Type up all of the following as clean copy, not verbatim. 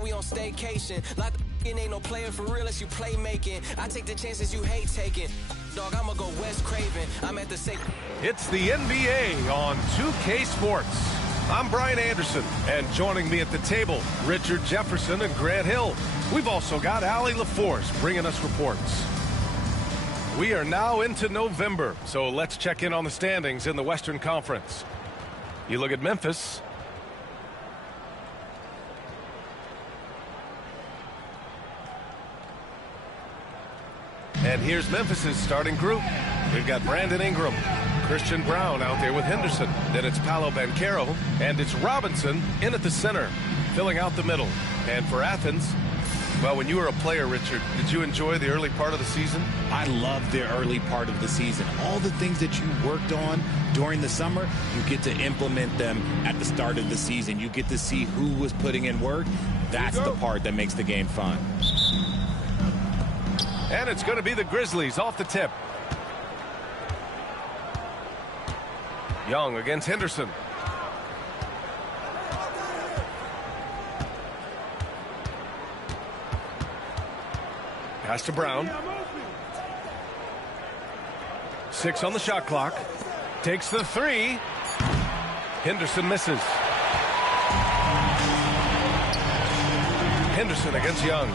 like we on staycation. Like the ain't no player for real unless you play making. I take the chances you hate taking. Dog, I'ma go West Craven. I'm at the same. It's the NBA on 2K Sports. I'm Brian Anderson, and joining me at the table, Richard Jefferson and Grant Hill. We've also got Allie LaForce bringing us reports. We are now into November, so let's check in on the standings in the Western Conference. You look at Memphis. And here's Memphis's starting group. We've got Brandon Ingram, Christian Brown out there with Henderson. Then it's Paolo Banchero, and it's Robinson in at the center, filling out the middle. And for Athens, well, when you were a player, Richard, did you enjoy the early part of the season? I loved the early part of the season. All the things that you worked on during the summer, you get to implement them at the start of the season. You get to see who was putting in work. That's the part that makes the game fun. And it's going to be the Grizzlies off the tip. Young against Henderson. Pass to Brown. 6 on the shot clock. Takes the 3. Henderson misses. Henderson against Young.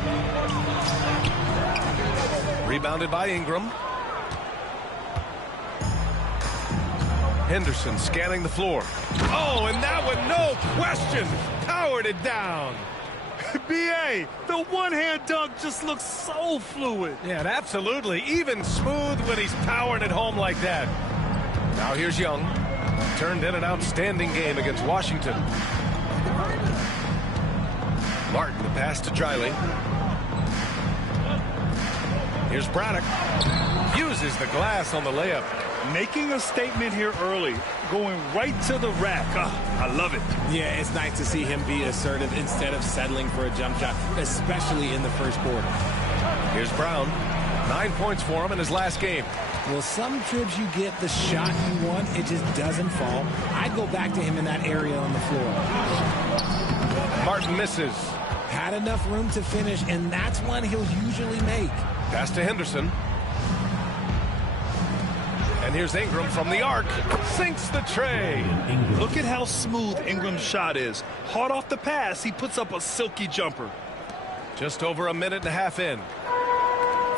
Rebounded by Ingram. Henderson scanning the floor. Oh, and that one, no question, powered it down. B.A., the one-hand dunk just looks so fluid. Yeah, and absolutely, even smooth when he's powering it home like that. Now here's Young. Turned in an outstanding game against Washington. Martin, the pass to Driley. Here's Braddock. Uses the glass on the layup. Making a statement here early. Going right to the rack. I love it. Yeah, it's nice to see him be assertive instead of settling for a jump shot, especially in the first quarter. Here's Brown. 9 points for him in his last game. Well, some trips you get the shot you want, it just doesn't fall. I'd go back to him in that area on the floor. Martin misses. Had enough room to finish, and that's one he'll usually make. Pass to Henderson. And here's Ingram from the arc. Sinks the tray. Look at how smooth Ingram's shot is. Hard off the pass, he puts up a silky jumper. Just over a minute and a half in.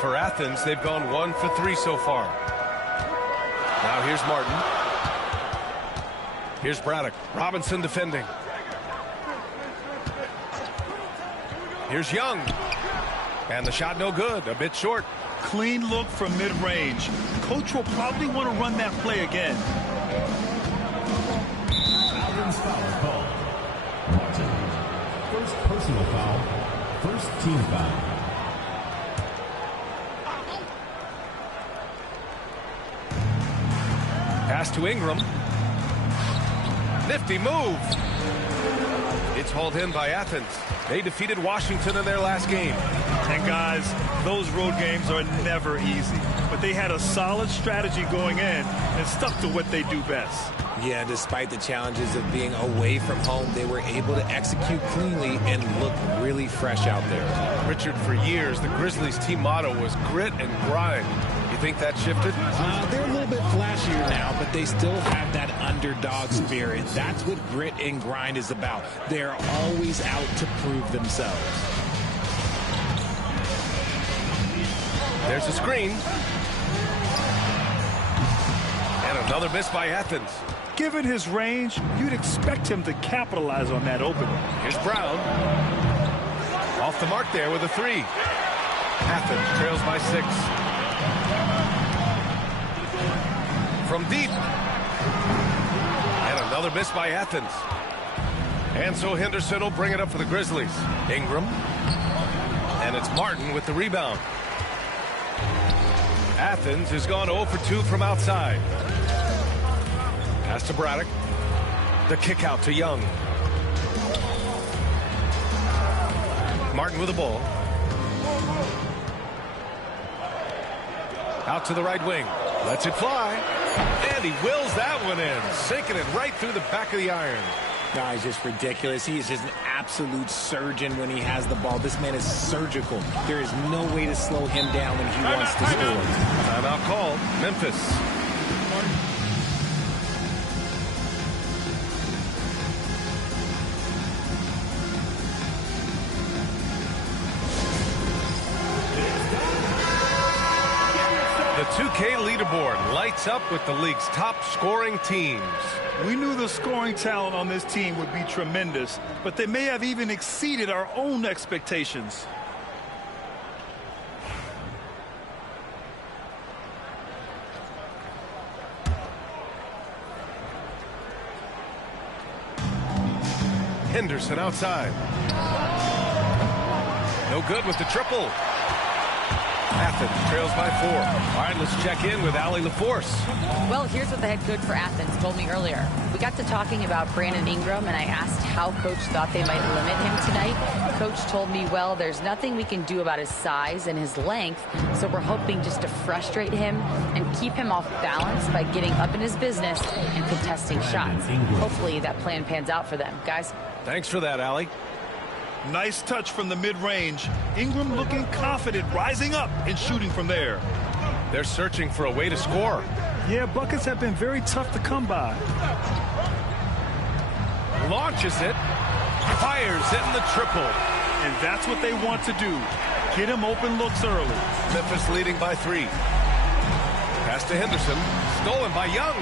For Athens, they've gone 1 for 3 so far. Now here's Martin. Here's Braddock. Robinson defending. Here's Young. And the shot no good. A bit short. Clean look from mid-range. Coach will probably want to run that play again. Athens foul call. Martin. First personal foul. First team foul. Pass to Ingram. Nifty move. It's hauled in by Athens. They defeated Washington in their last game. And guys, those road games are never easy. But they had a solid strategy going in and stuck to what they do best. Yeah, despite the challenges of being away from home, they were able to execute cleanly and look really fresh out there. Richard, for years, the Grizzlies team motto was grit and grind. You think that shifted? They're a little bit flashier now, but they still have that underdog spirit. That's what grit and grind is about. They're always out to prove themselves. There's a screen. And another miss by Athens. Given his range, you'd expect him to capitalize on that opening. Here's Brown. Off the mark there with a 3. Athens trails by 6. From deep. And another miss by Athens. And so Henderson will bring it up for the Grizzlies. Ingram. And it's Martin with the rebound. Athens has gone 0 for 2 from outside. Pass to Braddock. The kick out to Young. Martin with the ball. Out to the right wing. Lets it fly. And he wills that one in. Sinking it right through the back of the iron. No, he's just ridiculous. He is just an absolute surgeon when he has the ball. This man is surgical. There is no way to slow him down when he wants to score. Timeout called. Memphis. The 2K leaderboard lights up with the league's top scoring teams. We knew the scoring talent on this team would be tremendous, but they may have even exceeded our own expectations. Henderson outside. No good with the triple. Athens trails by 4. All right, let's check in with Allie LaForce. Well, here's what the head coach for Athens told me earlier. We got to talking about Brandon Ingram, and I asked how coach thought they might limit him tonight. Coach told me, well, there's nothing we can do about his size and his length, so we're hoping just to frustrate him and keep him off balance by getting up in his business and contesting shots. Hopefully that plan pans out for them. Guys? Thanks for that, Allie. Nice touch from the mid-range. Ingram looking confident, rising up and shooting from there. They're searching for a way to score. Yeah, buckets have been very tough to come by. Launches it. Fires it in the triple. And that's what they want to do. Get him open looks early. Memphis leading by 3. Pass to Henderson. Stolen by Young.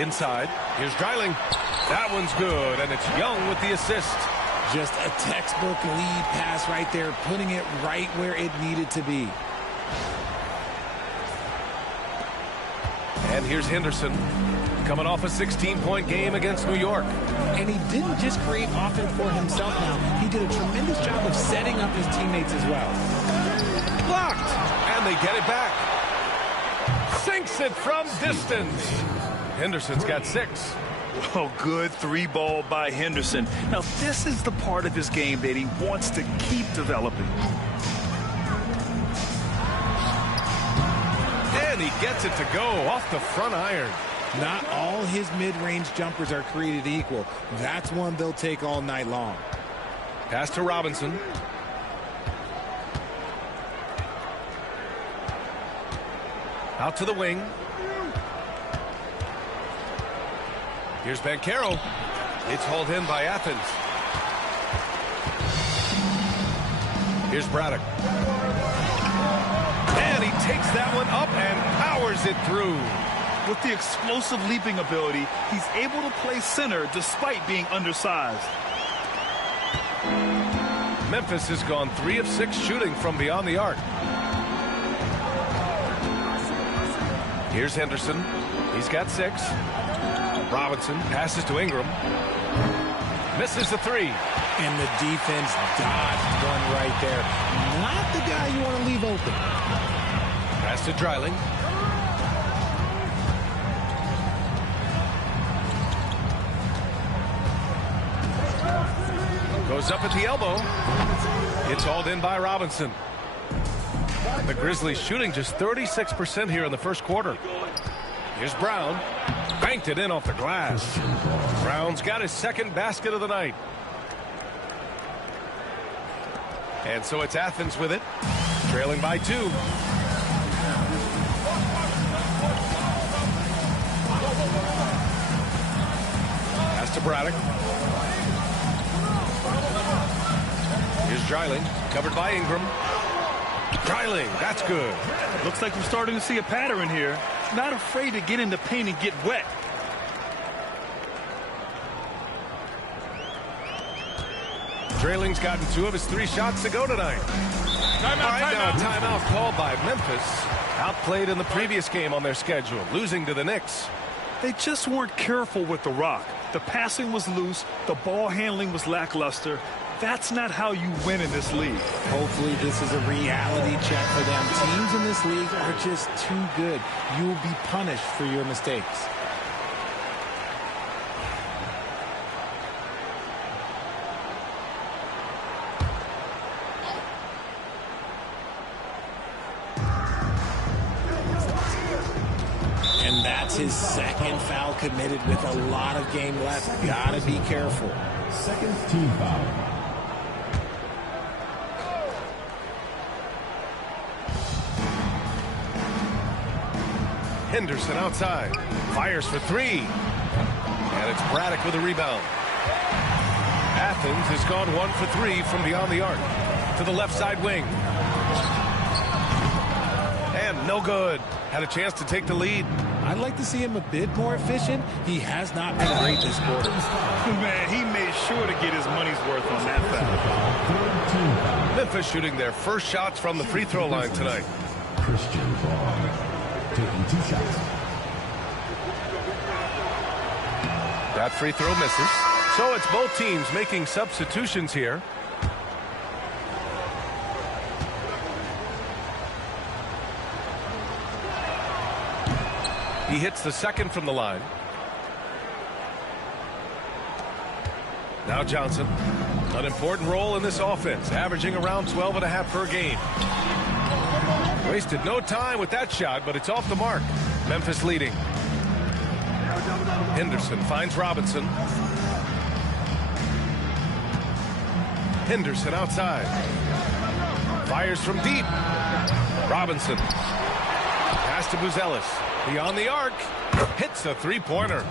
Inside. Here's Dreiling. That one's good, and it's Young with the assist. Just a textbook lead pass right there, putting it right where it needed to be. And here's Henderson, coming off a 16-point game against New York. And he didn't just create offense for himself now. He did a tremendous job of setting up his teammates as well. Blocked, and they get it back. Sinks it from distance. Henderson's got 6. Oh, good 3-ball by Henderson. Now, this is the part of his game that he wants to keep developing. And he gets it to go off the front iron. Not all his mid-range jumpers are created equal. That's one they'll take all night long. Pass to Robinson. Out to the wing. Here's Banchero. It's hauled in by Athens. Here's Braddock. And he takes that one up and powers it through. With the explosive leaping ability, he's able to play center despite being undersized. Memphis has gone 3 of 6 shooting from beyond the arc. Here's Henderson. He's got 6. Robinson passes to Ingram. Misses the 3. And the defense dodged one right there. Not the guy you want to leave open. Pass to Dreiling. Goes up at the elbow. It's hauled in by Robinson. The Grizzlies shooting just 36% here in the first quarter. Here's Brown. Banked it in off the glass. Brown's got his second basket of the night. And so it's Athens with it, trailing by 2. Pass to Braddock. Here's Dreiling, covered by Ingram. Dreiling, that's good. Looks like we're starting to see a pattern here. Not afraid to get in the paint and get wet. Drayling's gotten 2 of his 3 shots to go tonight. Now a timeout called by Memphis. Outplayed in the previous game on their schedule, losing to the Knicks. They just weren't careful with the rock. The passing was loose. The ball handling was lackluster. That's not how you win in this league. Hopefully this is a reality check for them. Teams in this league are just too good. You will be punished for your mistakes. And that's his second foul committed with a lot of game left. Gotta be careful. Second team foul. Henderson outside. Fires for three. And it's Braddock with a rebound. Athens has gone 1 for 3 from beyond the arc. To the left side wing. And no good. Had a chance to take the lead. I'd like to see him a bit more efficient. He has not been great this quarter. Man, he made sure to get his money's worth on that foul. Memphis shooting their first shots from the free throw line tonight. Christian Braun taking 2 shots. That free throw misses. So it's both teams making substitutions here. He hits the second from the line. Now Johnson. An important role in this offense, averaging around 12.5 per game. Wasted no time with that shot, but it's off the mark. Memphis leading. Henderson finds Robinson. Henderson outside. Fires from deep. Robinson. Pass to Buzelis. Beyond the arc. Hits a three-pointer.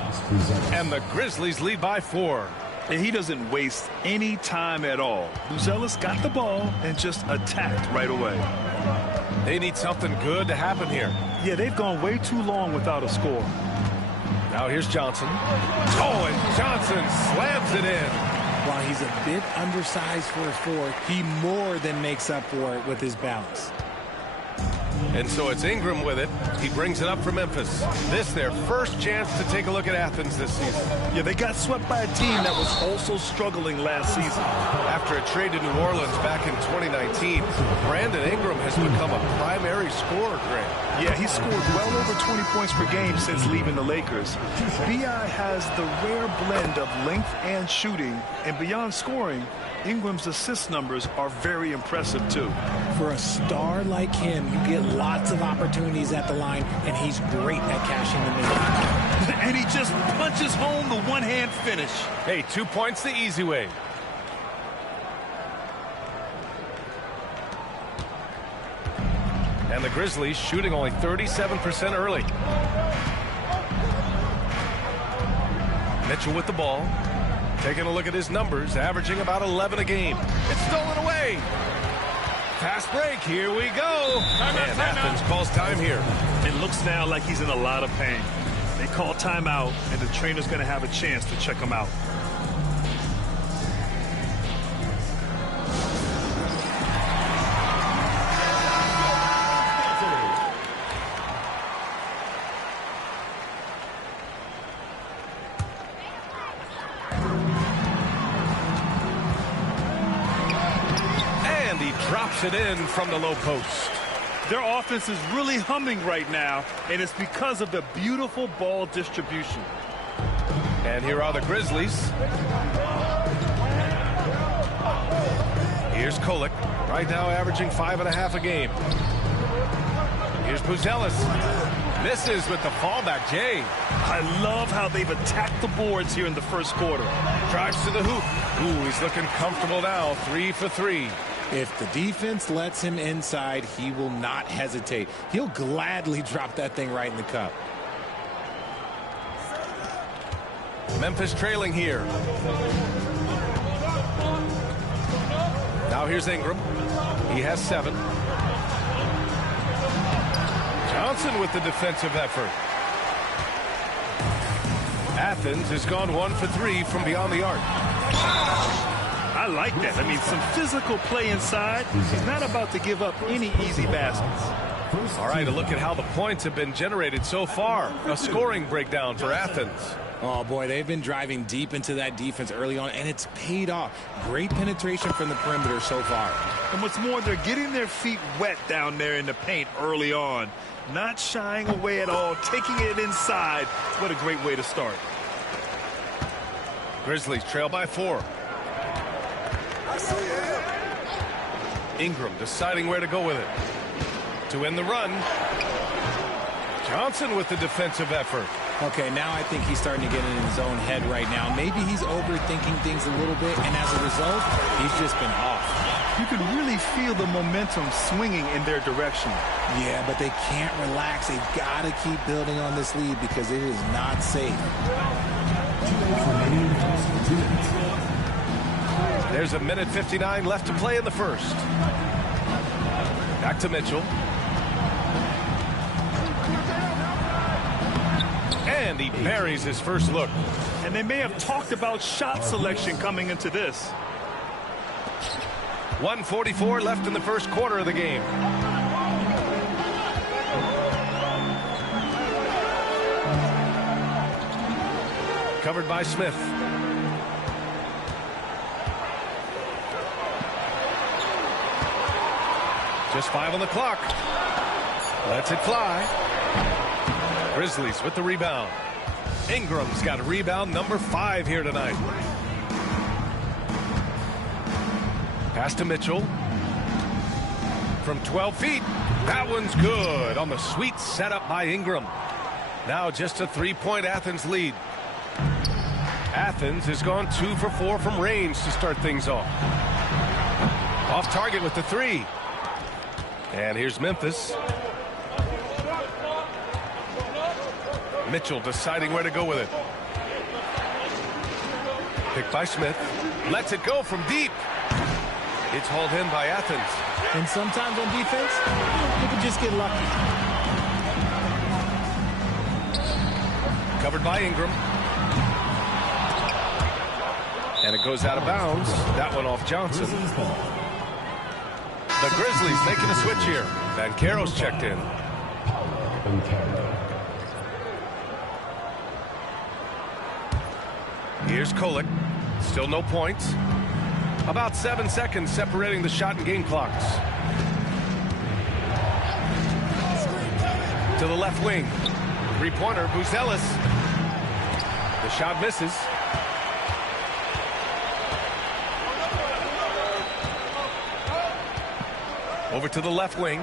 And the Grizzlies lead by 4. And he doesn't waste any time at all. Buzelis got the ball and just attacked right away. They need something good to happen here. Yeah, they've gone way too long without a score. Now here's Johnson. Oh, and Johnson slams it in. While he's a bit undersized for a 4, he more than makes up for it with his balance. And so it's Ingram with it. He brings it up for Memphis. This their first chance to take a look at Athens this season. Yeah, they got swept by a team that was also struggling last season. After a trade to New Orleans back in 2019, Brandon Ingram has become a primary scorer, Grant. Yeah, he scored well over 20 points per game since leaving the Lakers. B.I. has the rare blend of length and shooting, and beyond scoring, Ingram's assist numbers are very impressive, too. For a star like him, you get lots of opportunities at the line, and he's great at cashing them in. And he just punches home the one-hand finish. Hey, 2 points the easy way. And the Grizzlies shooting only 37% early. Mitchell with the ball. Taking a look at his numbers, averaging about 11 a game. It's stolen away. Fast break, here we go. And Athens calls time here. It looks now like he's in a lot of pain. They call timeout, and the trainer's going to have a chance to check him out. Drops it in from the low post. Their offense is really humming right now, and it's because of the beautiful ball distribution. And here are the Grizzlies. Here's Kolek, right now averaging 5.5 a game. Here's Buzelis. Misses with the fallback, Jay. I love how they've attacked the boards here in the first quarter. Drives to the hoop. Ooh, he's looking comfortable now, 3 for 3. If the defense lets him inside, he will not hesitate. He'll gladly drop that thing right in the cup. Memphis trailing here. Now here's Ingram. He has 7. Johnson with the defensive effort. Athens has gone 1 for 3 from beyond the arc. I like that. I mean, some physical play inside. He's not about to give up any easy baskets. All right, a look at how the points have been generated so far. A scoring breakdown for Athens. Oh, boy, they've been driving deep into that defense early on, and it's paid off. Great penetration from the perimeter so far. And what's more, they're getting their feet wet down there in the paint early on. Not shying away at all, taking it inside. What a great way to start. Grizzlies trail by 4. Ingram deciding where to go with it. To end the run. Johnson with the defensive effort. Okay, now I think he's starting to get in his own head right now. Maybe he's overthinking things a little bit, and as a result, he's just been off. You can really feel the momentum swinging in their direction. Yeah, but they can't relax. They've got to keep building on this lead because it is not safe. There's a minute 59 left to play in the first. Back to Mitchell. And he buries his first look. And they may have talked about shot selection coming into this. 1:44 left in the first quarter of the game. Covered by Smith. Just 5 on the clock. Lets it fly. Grizzlies with the rebound. Ingram's got a rebound number 5 here tonight. Pass to Mitchell. From 12 feet. That one's good on the sweet setup by Ingram. Now just a 3-point Athens lead. Athens has gone 2 for 4 from range to start things off. Off target with the 3. And here's Memphis. Mitchell deciding where to go with it. Picked by Smith. Lets it go from deep. It's hauled in by Athens. And sometimes on defense, you can just get lucky. Covered by Ingram. And it goes out of bounds. That one off Johnson. The Grizzlies making a switch here. Banchero's checked in. Here's Kolek. Still no points. About 7 seconds separating the shot and game clocks. To the left wing. Three-pointer, Buzelis. The shot misses. Over to the left wing.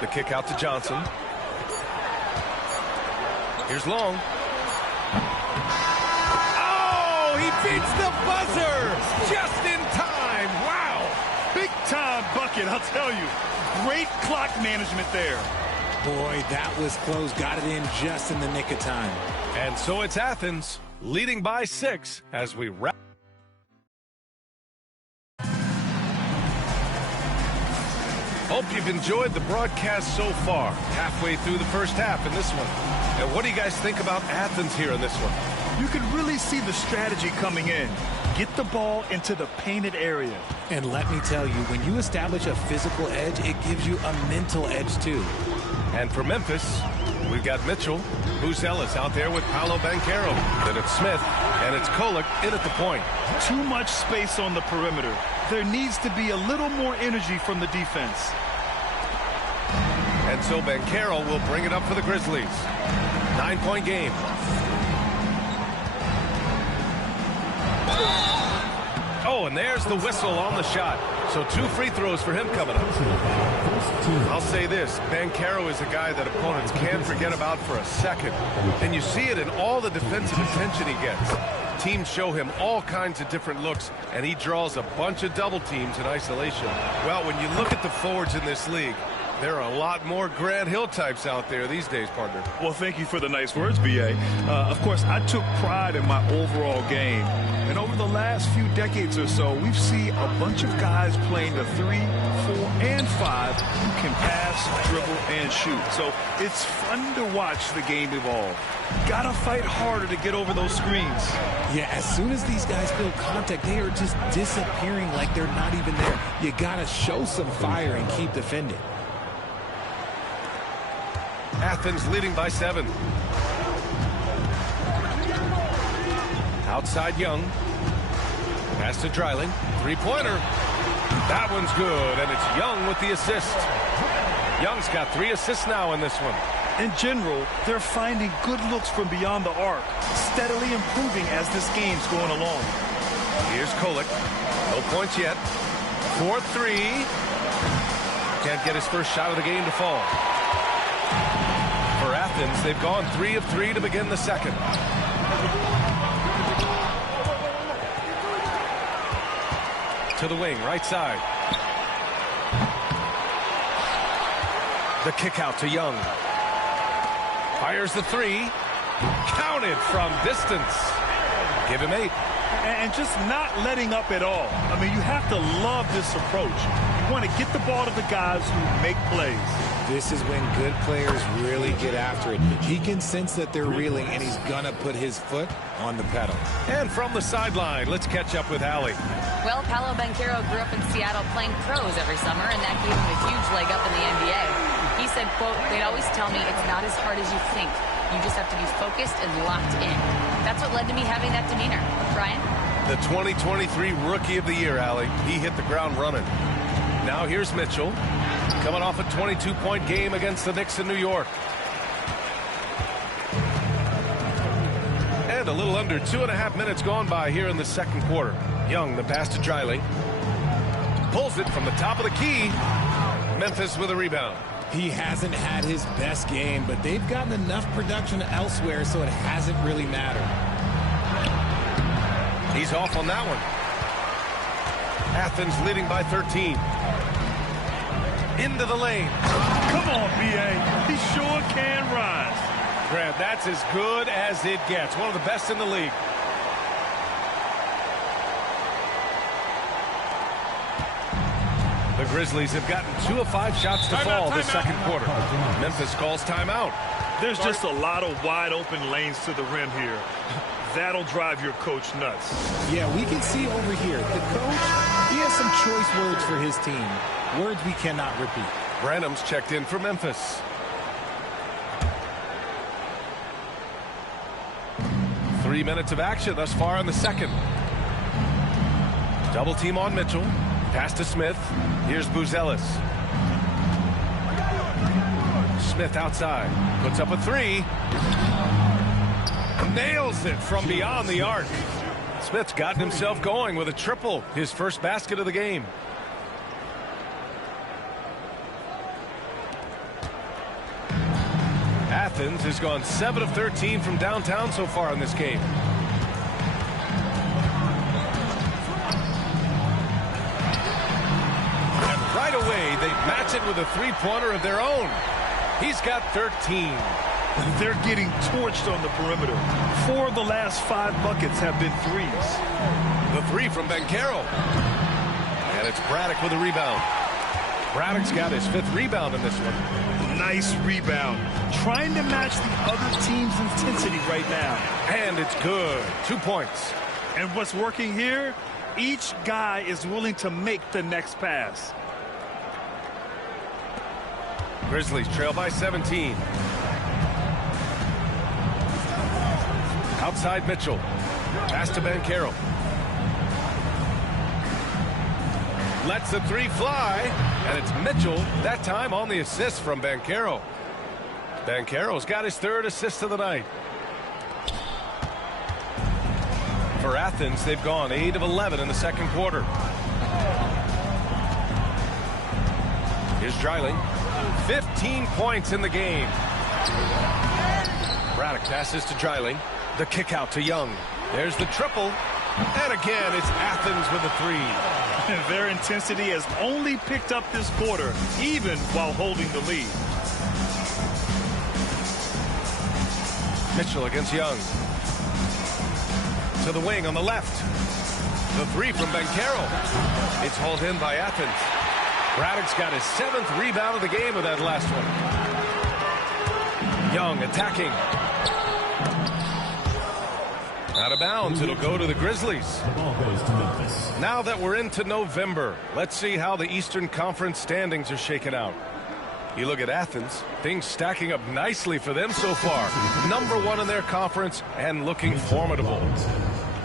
The kick out to Johnson. Here's Long. Oh, he beats the buzzer just in time. Wow. Big time bucket, I'll tell you. Great clock management there. Boy, that was close. Got it in just in the nick of time. And so it's Athens leading by 6 as we wrap. Hope you've enjoyed the broadcast so far. Halfway through the first half in this one. And what do you guys think about Athens here in this one? You can really see the strategy coming in. Get the ball into the painted area. And let me tell you, when you establish a physical edge, it gives you a mental edge too. And for Memphis, we've got Mitchell, Buzelis out there with Paolo Banchero. Then it's Smith, and it's Kolek in at the point. Too much space on the perimeter. There needs to be a little more energy from the defense. And so Banchero will bring it up for the Grizzlies. 9-point game. Oh, and there's the whistle on the shot. So 2 free throws for him coming up. I'll say this, Banchero is a guy that opponents can't forget about for a second. And you see it in all the defensive attention he gets. Teams show him all kinds of different looks, and he draws a bunch of double teams in isolation. Well, when you look at the forwards in this league, there are a lot more Grant Hill types out there these days, partner. Well, thank you for the nice words, B.A. Of course, I took pride in my overall game. And over the last few decades or so, we've seen a bunch of guys playing the 3, 4, and 5 who can pass, dribble, and shoot. So it's fun to watch the game evolve. Gotta fight harder to get over those screens. Yeah, as soon as these guys feel contact, they are just disappearing like they're not even there. You gotta show some fire and keep defending. Athens leading by 7. Outside Young. Pass to Dreiling. Three-pointer. That one's good, and it's Young with the assist. Young's got 3 assists now in this one. In general, they're finding good looks from beyond the arc, steadily improving as this game's going along. Here's Kolek. No points yet. 4-3. Can't get his first shot of the game to fall. Athens, they've gone 3 of 3 to begin the second. To the wing, right side. The kick out to Young. Fires the 3. Counted from distance. Give him 8. And just not letting up at all. I mean, you have to love this approach. You want to get the ball to the guys who make plays. This is when good players really get after it. He can sense that they're reeling, and he's going to put his foot on the pedal. And from the sideline, let's catch up with Allie. Well, Paolo Banchero grew up in Seattle playing pros every summer, and that gave him a huge leg up in the NBA. He said, quote, "They'd always tell me it's not as hard as you think. You just have to be focused and locked in." That's what led to me having that demeanor. Brian? The 2023 Rookie of the Year, Allie. He hit the ground running. Now here's Mitchell, coming off a 22-point game against the Knicks in New York. And a little under 2.5 minutes gone by here in the second quarter. Young, the pass to Dreiling. Pulls it from the top of the key. Memphis with a rebound. He hasn't had his best game, but they've gotten enough production elsewhere, so it hasn't really mattered. He's off on that one. Athens leading by 13. Into the lane. Come on, B.A. He sure can rise. Grant, that's as good as it gets. One of the best in the league. The Grizzlies have gotten 2 of 5 shots to fall this second quarter. Memphis calls timeout. There's just a lot of wide open lanes to the rim here. That'll drive your coach nuts. Yeah, we can see over here. The coach, he has some choice words for his team. Words we cannot repeat. Branham's checked in for Memphis. 3 minutes of action thus far in the second. Double team on Mitchell. Pass to Smith. Here's Buzelis. Smith outside. Puts up a 3. Nails it from beyond the arc. Smith's gotten himself going with a triple. His first basket of the game. Athens has gone 7 of 13 from downtown so far in this game. And right away, they match it with a three-pointer of their own. He's got 13. They're getting torched on the perimeter. 4 of the last 5 buckets have been threes. The 3 from Banchero. And it's Braddock with a rebound. Braddock's got his 5th rebound in this one. Nice rebound. Trying to match the other team's intensity right now. And it's good. 2 points. And what's working here? Each guy is willing to make the next pass. Grizzlies trail by 17. Outside Mitchell. Pass to Banchero. Lets the 3 fly. And it's Mitchell, that time on the assist from Banchero. Banchero's got his 3rd assist of the night. For Athens, they've gone 8 of 11 in the second quarter. Here's Dreiling. 15 points in the game. Braddock passes to Dreiling. The kick out to Young. There's the triple. And again, it's Athens with a 3. And their intensity has only picked up this quarter, even while holding the lead. Mitchell against Young. To the wing on the left. The 3 from Banchero. It's hauled in by Athens. Braddock's got his 7th rebound of the game with that last one. Young attacking. Out of bounds. It'll go to the Grizzlies. The ball goes to Memphis. Now that we're into November, let's see how the Eastern Conference standings are shaken out. You look at Athens, things stacking up nicely for them so far. Number 1 in their conference and looking formidable.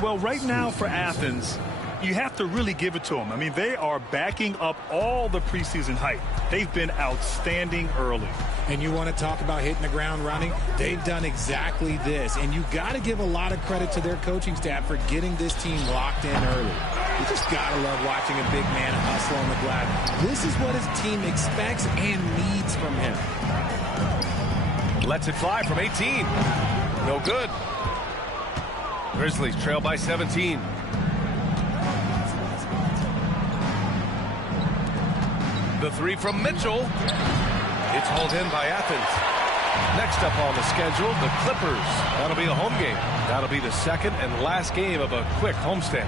Well, right now for Athens, you have to really give it to them. I mean, they are backing up all the preseason hype. They've been outstanding early. And you want to talk about hitting the ground running? They've done exactly this. And you got to give a lot of credit to their coaching staff for getting this team locked in early. You just got to love watching a big man hustle on the glass. This is what his team expects and needs from him. Lets it fly from 18. No good. Grizzlies trail by 17. The three from Mitchell. It's hauled in by Athens. Next up on the schedule, the Clippers. That'll be a home game. That'll be the second and last game of a quick homestand.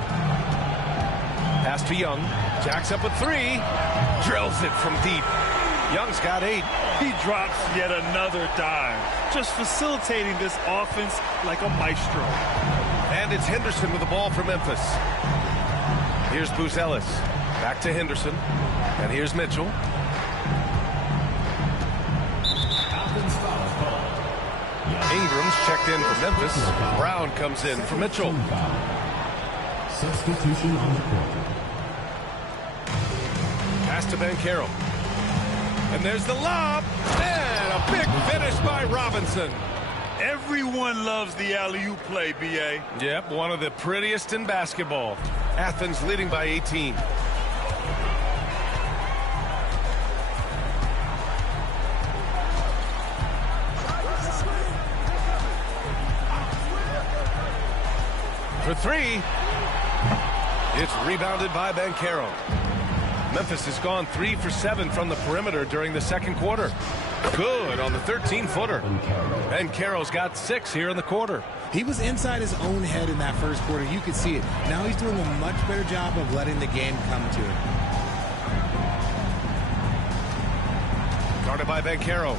Pass to Young. Jacks up a three. Drills it from deep. Young's got 8. He drops yet another dime. Just facilitating this offense like a maestro. And it's Henderson with the ball for Memphis. Here's Buzelis. Back to Henderson. And here's Mitchell. Ingram's checked in for Memphis. Brown comes in for Mitchell. Substitution on the court. Pass to Banchero. And there's the lob. And a big finish by Robinson. Everyone loves the alley-oop play, B.A. Yep, one of the prettiest in basketball. Athens leading by 18. For three. It's rebounded by Banchero. Memphis has gone 3 for 7 from the perimeter during the second quarter. Good on the 13-footer. Banchero's got 6 here in the quarter. He was inside his own head in that first quarter. You could see it. Now he's doing a much better job of letting the game come to him. Guarded by Banchero.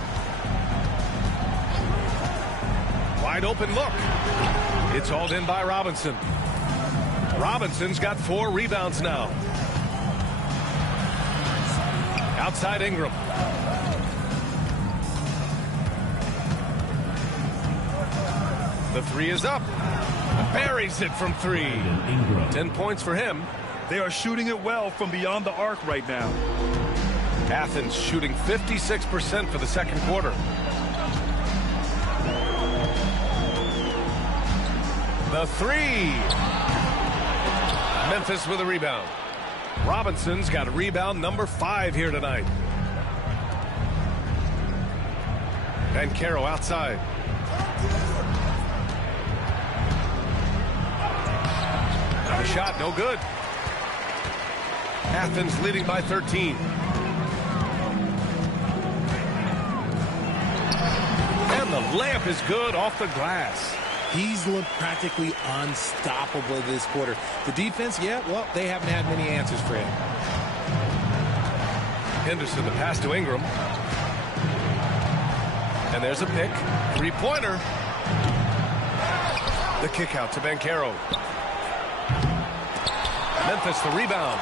Wide open look. It's hauled in by Robinson. Robinson's got 4 rebounds now. Outside Ingram. The three is up. Buries it from 3. 10 points for him. They are shooting it well from beyond the arc right now. Athens shooting 56% for the second quarter. The three. Memphis with a rebound. Robinson's got a rebound number 5 here tonight. Banchero outside. A shot, no good. Athens leading by 13. And the layup is good off the glass. He's looked practically unstoppable this quarter. The defense, yeah, well, they haven't had many answers for him. Henderson, the pass to Ingram. And there's a pick. 3-pointer. The kick out to Banchero. Memphis the rebound.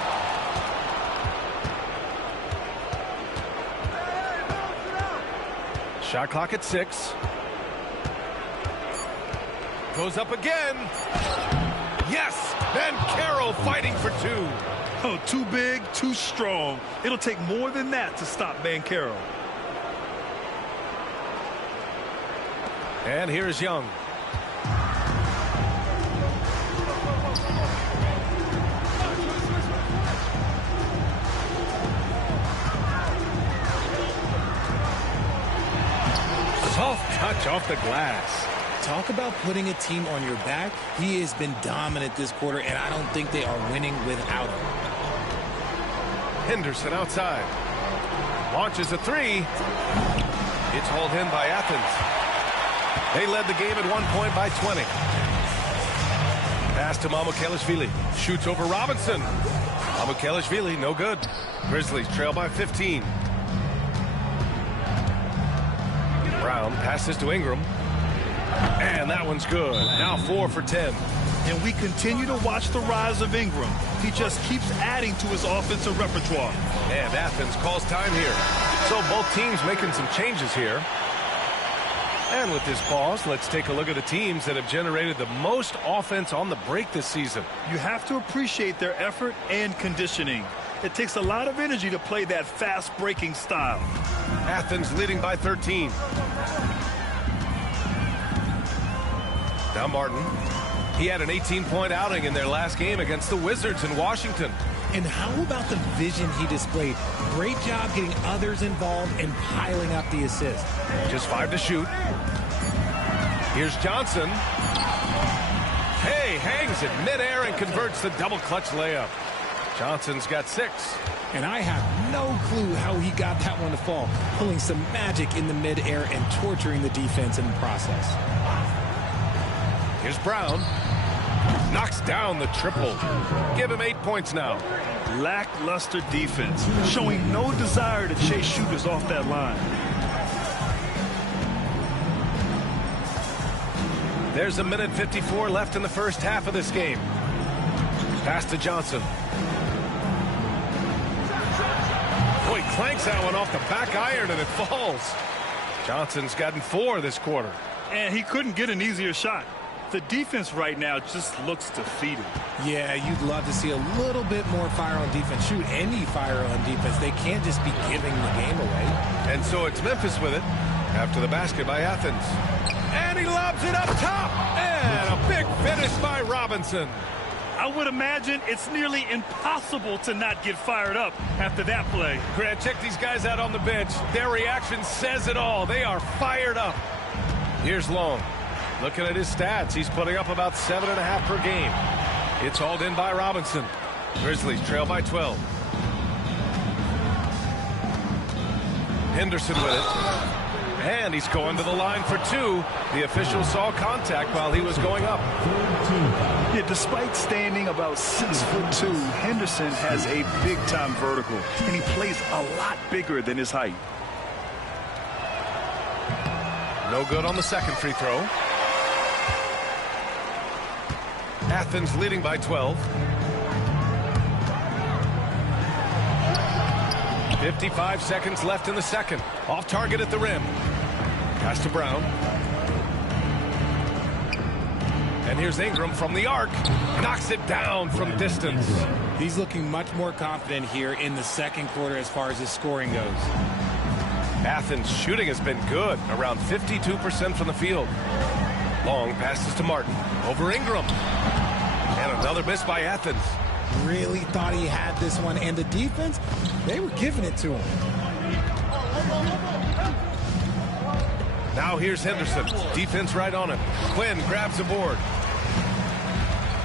Shot clock at 6. Goes up again. Yes! Banchero fighting for 2. Oh, too big, too strong. It'll take more than that to stop Banchero. And here's Young. Soft touch off the glass. Talk about putting a team on your back. He has been dominant this quarter, and I don't think they are winning without him. Henderson outside. Launches a 3. It's hauled in by Athens. They led the game at 1 point by 20. Pass to Mamukelashvili. Shoots over Robinson. Mamukelashvili, no good. Grizzlies trail by 15. Brown passes to Ingram. And that one's good. Now 4 for 10. And we continue to watch the rise of Ingram. He just keeps adding to his offensive repertoire. And Athens calls time here. So both teams making some changes here. And with this pause, let's take a look at the teams that have generated the most offense on the break this season. You have to appreciate their effort and conditioning. It takes a lot of energy to play that fast breaking style. Athens leading by 13. Now Martin. He had an 18-point outing in their last game against the Wizards in Washington. And how about the vision he displayed? Great job getting others involved and piling up the assist. Just 5 to shoot. Here's Johnson. Hey, hangs it midair and converts the double clutch layup. Johnson's got 6. And I have no clue how he got that one to fall, pulling some magic in the midair and torturing the defense in the process. Here's Brown. Knocks down the triple. Give him 8 points now. Lackluster defense, showing no desire to chase shooters off that line. There's a minute 54 left in the first half of this game. Pass to Johnson. Boy, clanks that one off the back iron and it falls. Johnson's gotten 4 this quarter. And he couldn't get an easier shot. The defense right now just looks defeated. Yeah, you'd love to see a little bit more fire on defense. Shoot, any fire on defense. They can't just be giving the game away. And so it's Memphis with it after the basket by Athens. And he lobs it up top. And a big finish by Robinson. I would imagine it's nearly impossible to not get fired up after that play. Grant, check these guys out on the bench. Their reaction says it all. They are fired up. Here's Long. Looking at his stats, he's putting up about 7.5 per game. It's hauled in by Robinson. Grizzlies trail by 12. Henderson with it. And he's going to the line for 2. The official saw contact while he was going up. Yeah, despite standing about 6'2", Henderson has a big-time vertical, and he plays a lot bigger than his height. No good on the second free throw. Athens leading by 12. 55 seconds left in the second. Off target at the rim. Pass to Brown. And here's Ingram from the arc. Knocks it down from distance. He's looking much more confident here in the second quarter as far as his scoring goes. Athens' shooting has been good, around 52% from the field. Long passes to Martin. Over Ingram. And another miss by Athens. Really thought he had this one, and the defense, they were giving it to him. Now here's Henderson. Defense right on him. Quinn grabs the board.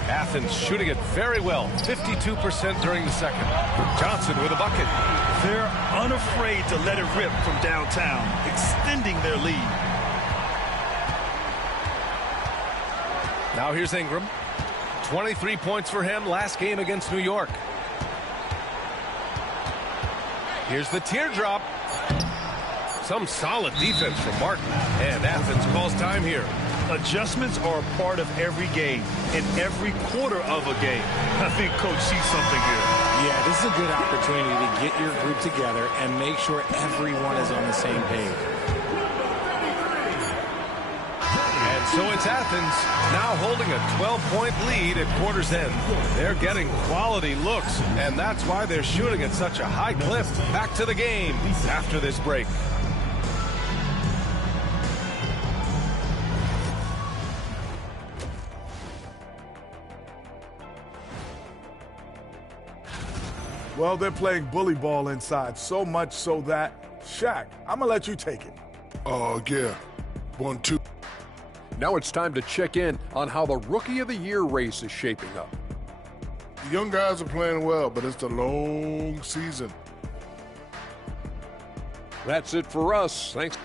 Athens shooting it very well. 52% during the second. Johnson with a bucket. They're unafraid to let it rip from downtown, extending their lead. Now here's Ingram. 23 points for him last game against New York. Here's the teardrop. Some solid defense from Martin. And Athens calls time here. Adjustments are a part of every game, in every quarter of a game. I think Coach sees something here. Yeah, this is a good opportunity to get your group together and make sure everyone is on the same page. So it's Athens now holding a 12-point lead at quarter's end. They're getting quality looks, and that's why they're shooting at such a high clip. Back to the game after this break. Well, they're playing bully ball inside, so much so that, Shaq, I'm going to let you take it. Yeah. 1-2. Now it's time to check in on how the Rookie of the Year race is shaping up. The young guys are playing well, but it's a long season. That's it for us. Thanks.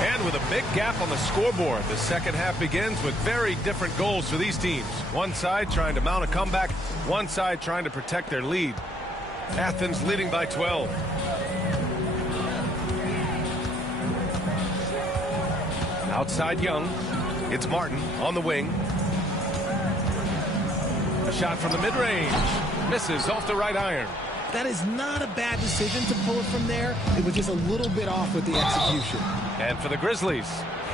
And with a big gap on the scoreboard, the second half begins with very different goals for these teams. One side trying to mount a comeback, one side trying to protect their lead. Athens leading by 12. Outside Young. It's Martin on the wing. A shot from the mid-range. Misses off the right iron. That is not a bad decision to pull it from there. It was just a little bit off with the execution. And for the Grizzlies,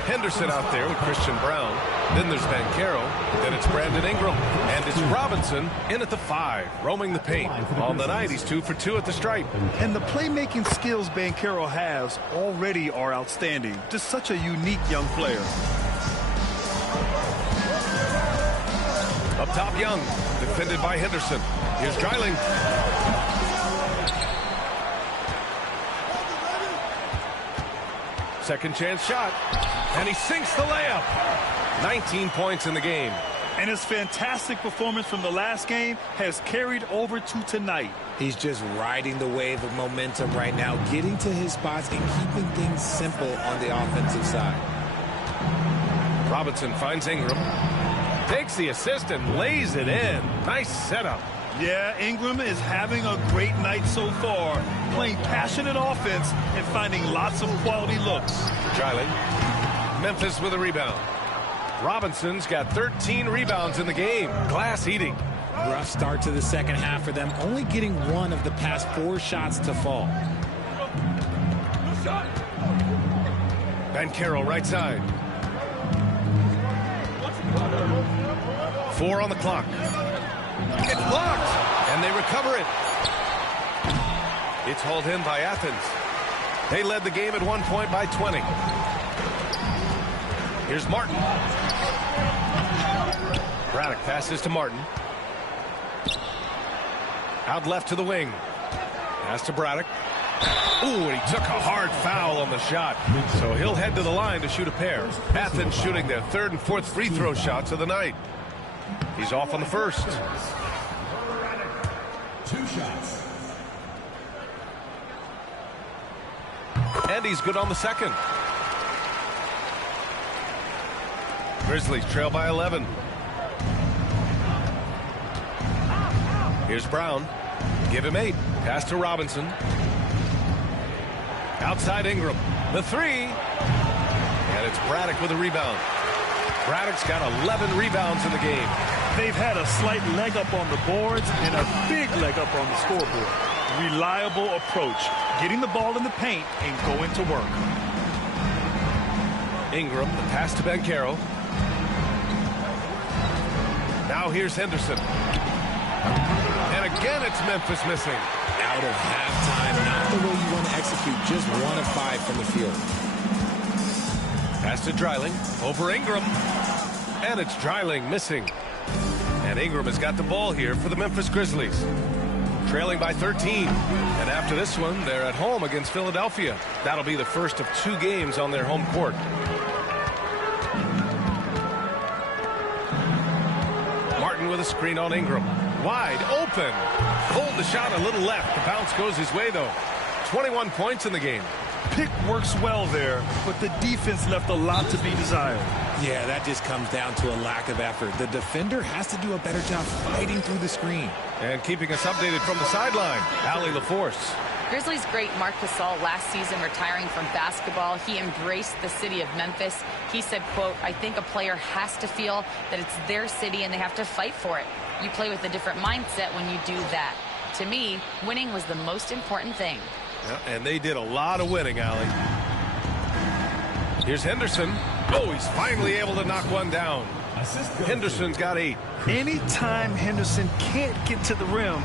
Henderson out there with Christian Brown. Then there's Banchero. Then it's Brandon Ingram. And it's Robinson in at the 5, roaming the paint. On the night, he's 2 for 2 at the stripe. And the playmaking skills Banchero has already are outstanding. Just such a unique young player. Up top, Young, defended by Henderson. Here's Dreiling. Second chance shot, and he sinks the layup. 19 points in the game. And his fantastic performance from the last game has carried over to tonight. He's just riding the wave of momentum right now, getting to his spots and keeping things simple on the offensive side. Robinson finds Ingram. Takes the assist and lays it in. Nice setup. Yeah, Ingram is having a great night so far, playing passionate offense and finding lots of quality looks. Dreiling. Memphis with a rebound. Robinson's got 13 rebounds in the game. Glass eating. Rough start to the second half for them, only getting 1 of the past 4 shots to fall. Banchero right side. 4 on the clock. It's blocked, and they recover it. It's hauled in by Athens. They led the game at one point by 20. Here's Martin. Braddock passes to Martin. Out left to the wing. Pass to Braddock. Ooh, and he took a hard foul on the shot. So he'll head to the line to shoot a pair. Athens shooting their 3rd and 4th free throw shots of the night. He's off on the first. 2 shots. And he's good on the second. Grizzlies trail by 11. Here's Brown. Give him 8. Pass to Robinson. Outside Ingram. The 3. And it's Braddock with a rebound. Braddock's got 11 rebounds in the game. They've had a slight leg up on the boards and a big leg up on the scoreboard. Reliable approach, getting the ball in the paint and going to work. Ingram, the pass to Banchero. Now here's Henderson. And again it's Memphis missing. Out of halftime, not the way you want to execute, just 1 of 5 from the field. Pass to Dreiling, over Ingram. And it's Dreiling missing. And Ingram has got the ball here for the Memphis Grizzlies. Trailing by 13. And after this one, they're at home against Philadelphia. That'll be the first of 2 games on their home court. Martin with a screen on Ingram. Wide open. Pulled the shot a little left. The bounce goes his way, though. 21 points in the game. Pick works well there, but the defense left a lot to be desired. Yeah, that just comes down to a lack of effort. The defender has to do a better job fighting through the screen. And keeping us updated from the sideline, Allie LaForce. Grizzlies great Marc Gasol last season retiring from basketball. He embraced the city of Memphis. He said, quote, "I think a player has to feel that it's their city and they have to fight for it. You play with a different mindset when you do that. To me, winning was the most important thing." Yeah, and they did a lot of winning, Allie. Here's Henderson. Oh, he's finally able to knock one down. Henderson's got 8. Anytime Henderson can't get to the rim,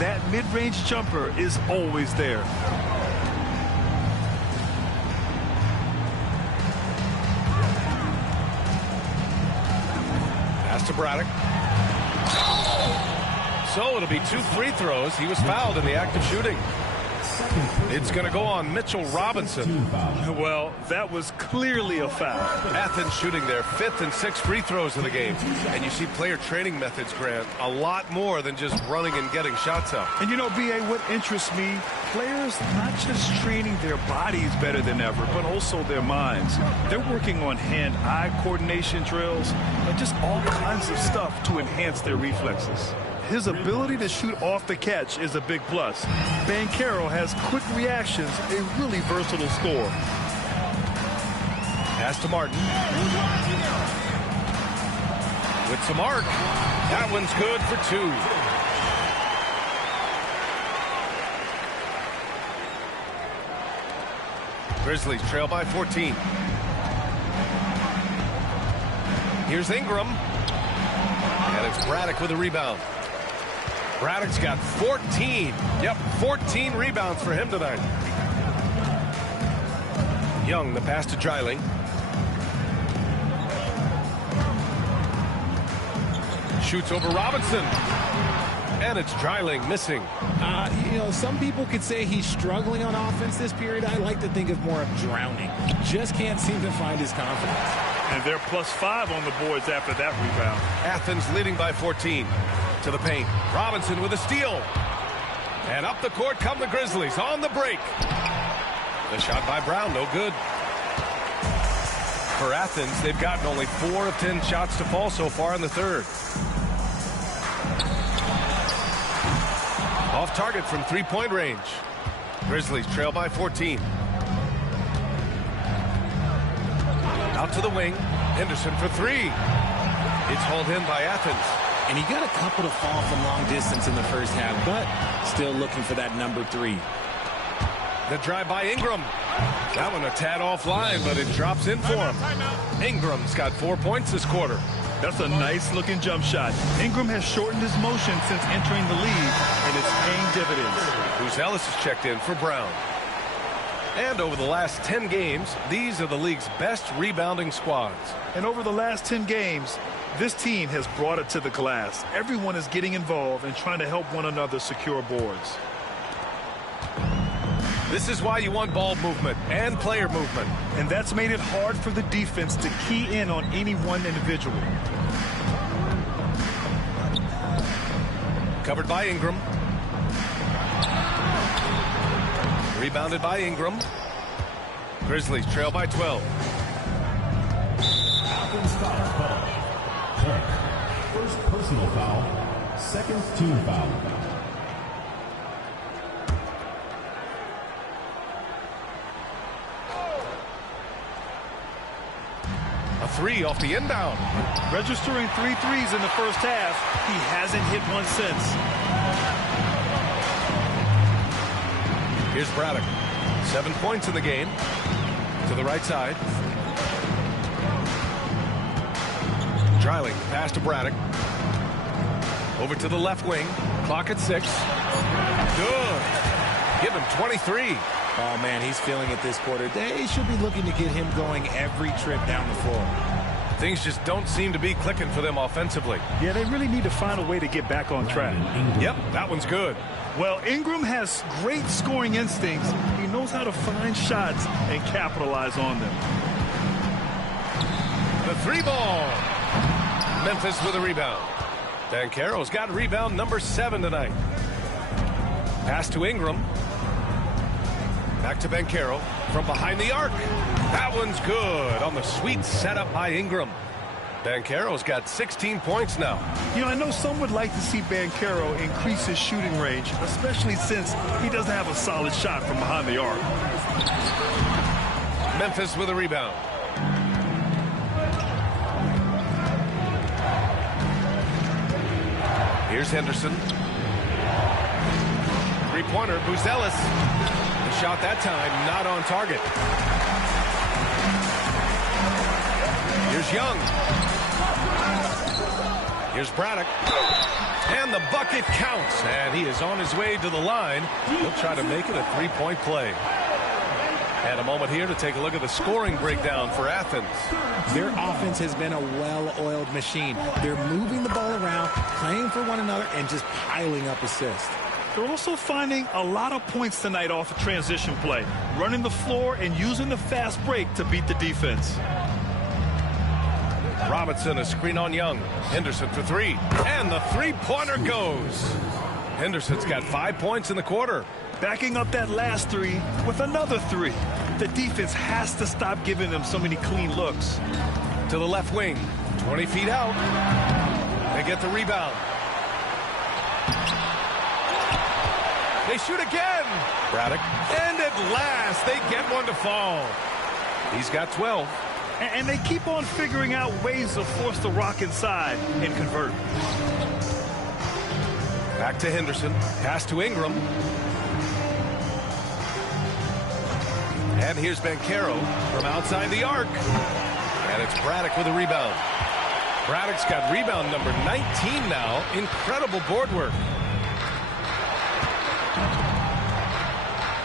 that mid-range jumper is always there. Pass to Braddock. So it'll be 2 free throws. He was fouled in the act of shooting. It's going to go on Mitchell Robinson. Well, that was clearly a foul. Athens shooting their 5th and 6th free throws of the game. And you see player training methods, Grant, a lot more than just running and getting shots up. And you know, B.A., what interests me, players not just training their bodies better than ever, but also their minds. They're working on hand-eye coordination drills and just all kinds of stuff to enhance their reflexes. His ability to shoot off the catch is a big plus. Banchero has quick reactions, a really versatile scorer. Pass to Martin. With some arc. That one's good for 2. Grizzlies trail by 14. Here's Ingram. And it's Braddock with a rebound. Braddock's got 14. Yep, 14 rebounds for him tonight. Young, the pass to Dreiling. Shoots over Robinson. And it's Dreiling missing. You know, some people could say he's struggling on offense this period. I like to think of more of drowning. Just can't seem to find his confidence. And they're +5 on the boards after that rebound. Athens leading by 14. To the paint. Robinson with a steal. And up the court come the Grizzlies on the break. The shot by Brown, no good. For Athens, they've gotten only 4 of 10 shots to fall so far in the third. Off target from three-point range. Grizzlies trail by 14. Out to the wing. Henderson for 3. It's hauled in by Athens. And he got a couple to fall from long distance in the first half, but still looking for that number 3. The drive by Ingram. That one a tad offline, but it drops in for him. Ingram's got 4 points this quarter. That's a nice-looking jump shot. Ingram has shortened his motion since entering the league, and it's paying dividends. Ellis is checked in for Brown. And over the last 10 games, these are the league's best rebounding squads. And over the last 10 games, this team has brought it to the glass. Everyone is getting involved and trying to help one another secure boards. This is why you want ball movement and player movement. And that's made it hard for the defense to key in on any one individual. Covered by Ingram. Rebounded by Ingram. Grizzlies trail by 12. Athens foul call. First personal foul. Second team foul. A 3 off the inbound. Registering 3 threes in the first half. He hasn't hit one since. Here's Braddock. 7 points in the game. To the right side. Dreiling, pass to Braddock. Over to the left wing. Clock at 6. Good. Give him 23. Oh, man, he's feeling it this quarter. They should be looking to get him going every trip down the floor. Things just don't seem to be clicking for them offensively. Yeah, they really need to find a way to get back on track. Yep, that one's good. Well, Ingram has great scoring instincts. He knows how to find shots and capitalize on them. The 3 ball. Memphis with a rebound. Banchero's got rebound number 7 tonight. Pass to Ingram. Back to Banchero from behind the arc. That one's good on the sweet setup by Ingram. Banchero's got 16 points now. You know, I know some would like to see Banchero increase his shooting range, especially since he doesn't have a solid shot from behind the arc. Memphis with a rebound. Here's Henderson. Three-pointer, Ellis. The shot that time, not on target. Here's Young. Here's Braddock. And the bucket counts. And he is on his way to the line. He'll try to make it a 3-point play. And a moment here to take a look at the scoring breakdown for Athens. Their offense has been a well-oiled machine. They're moving the ball around, playing for one another, and just piling up assists. They're also finding a lot of points tonight off a transition play, running the floor and using the fast break to beat the defense. Robinson, a screen on Young. Henderson for 3. And the three-pointer goes. Henderson's got 5 points in the quarter. Backing up that last 3 with another 3. The defense has to stop giving them so many clean looks. To the left wing. 20 feet out. They get the rebound. They shoot again. Braddock. And at last, they get one to fall. He's got 12. And they keep on figuring out ways to force the rock inside and convert. Back to Henderson. Pass to Ingram. And here's Banchero from outside the arc. And it's Braddock with a rebound. Braddock's got rebound number 19 now. Incredible board work.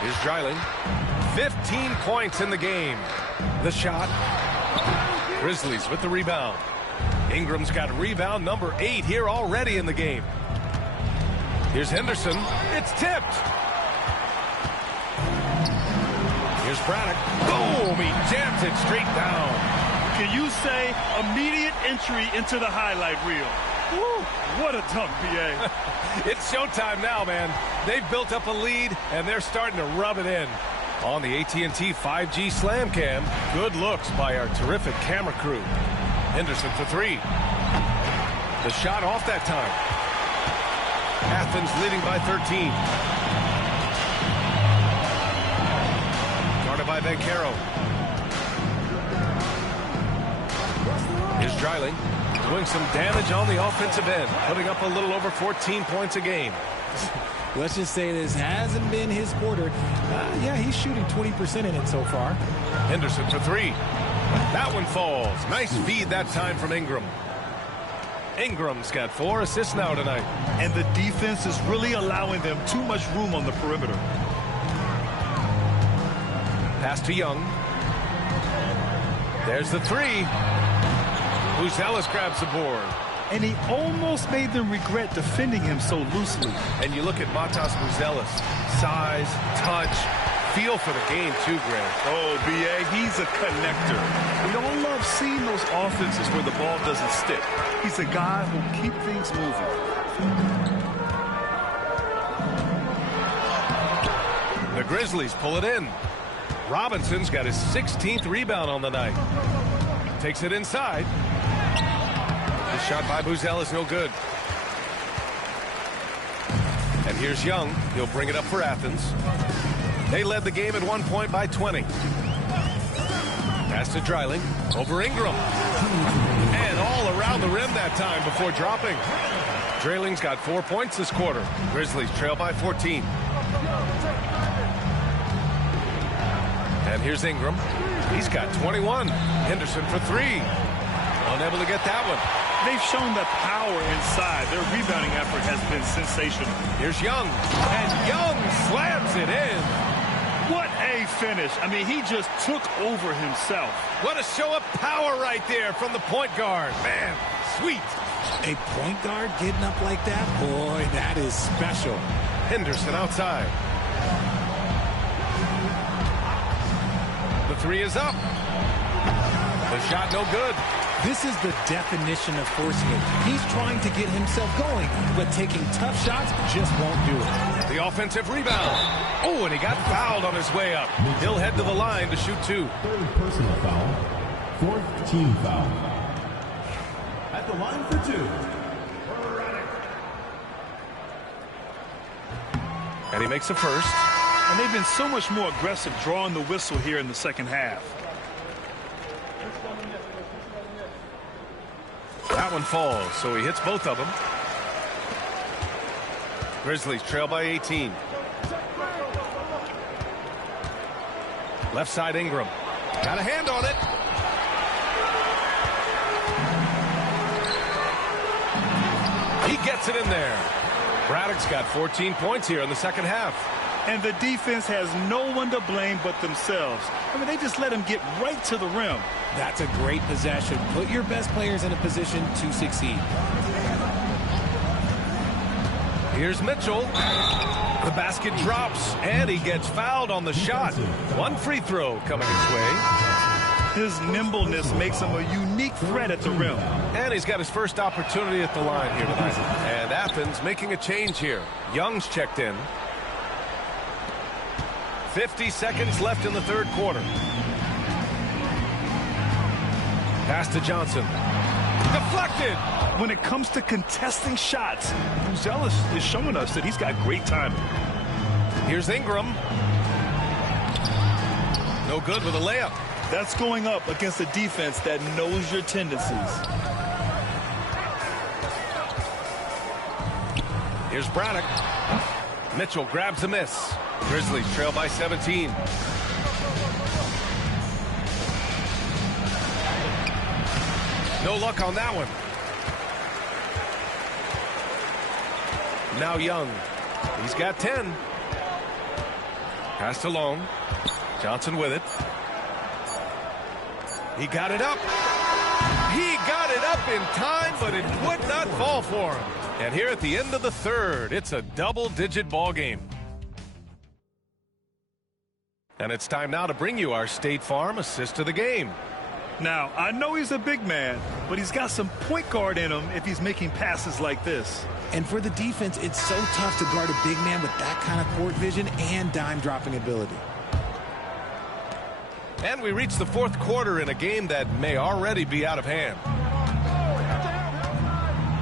Here's Dreiling. 15 points in the game. The shot. Grizzlies with the rebound. Ingram's got rebound number 8 here already in the game. Here's Henderson. It's tipped. Here's Braddock. Boom! He jams it straight down. Can you say immediate entry into the highlight reel? Woo, what a dunk, B.A. It's showtime now, man. They've built up a lead, and they're starting to rub it in. On the AT&T 5G Slam Cam, good looks by our terrific camera crew. Henderson for 3. The shot off that time. Athens leading by 13. Guarded by Banchero. Here's Dreiling doing some damage on the offensive end, putting up a little over 14 points a game. Let's just say this hasn't been his quarter. Yeah, he's shooting 20% in it so far. Henderson for 3. That one falls. Nice feed that time from Ingram. Ingram's got 4 assists now tonight. And the defense is really allowing them too much room on the perimeter. Pass to Young. There's the 3. Buzelis grabs the board. And he almost made them regret defending him so loosely. And you look at Matas Buzelis. Size, touch, feel for the game too, Grant. Oh, B.A., he's a connector. We all love seeing those offenses where the ball doesn't stick. He's a guy who'll keep things moving. The Grizzlies pull it in. Robinson's got his 16th rebound on the night. Takes it inside. The shot by Buzelis, no good. And here's Young. He'll bring it up for Athens. They led the game at 1 point by 20. Pass to Dreiling. Over Ingram. And all around the rim that time before dropping. Dreiling's got 4 points this quarter. Grizzlies trail by 14. And here's Ingram. He's got 21. Henderson for 3. Unable to get that one. They've shown the power inside. Their rebounding effort has been sensational. Here's Young. And Young slams it in. What a finish. I mean, he just took over himself. What a show of power right there from the point guard. Man, sweet. A point guard getting up like that? Boy, that is special. Henderson outside. The 3 is up. The shot no good. This is the definition of forcing it. He's trying to get himself going, but taking tough shots just won't do it. The offensive rebound. Oh, and he got fouled on his way up. He'll head to the line to shoot 2. Third personal foul. Fourth team foul. At the line for 2. And he makes the first. And they've been so much more aggressive drawing the whistle here in the second half. That one falls, so he hits both of them. Grizzlies trail by 18. Left side Ingram. Got a hand on it. He gets it in there. Braddock's got 14 points here in the second half. And the defense has no one to blame but themselves. I mean, they just let him get right to the rim. That's a great possession. Put your best players in a position to succeed. Here's Mitchell. The basket drops, and he gets fouled on the shot. 1 free throw coming his way. His nimbleness makes him a unique threat at the rim. And he's got his first opportunity at the line here tonight. And Athens making a change here. Young's checked in. 50 seconds left in the third quarter. Pass to Johnson. Deflected. When it comes to contesting shots, Buzelis is showing us that he's got great timing. Here's Ingram. No good with a layup. That's going up against a defense that knows your tendencies. Here's Braddock. Mitchell grabs the miss. Grizzlies trail by 17. No luck on that one. Now Young. He's got 10. Passed along. Johnson with it. He got it up. He got it up in time, but it would not fall for him. And here at the end of the third, it's a double-digit ball game. And it's time now to bring you our State Farm assist of the game. Now, I know he's a big man, but he's got some point guard in him if he's making passes like this. And for the defense, it's so tough to guard a big man with that kind of court vision and dime-dropping ability. And we reach the fourth quarter in a game that may already be out of hand.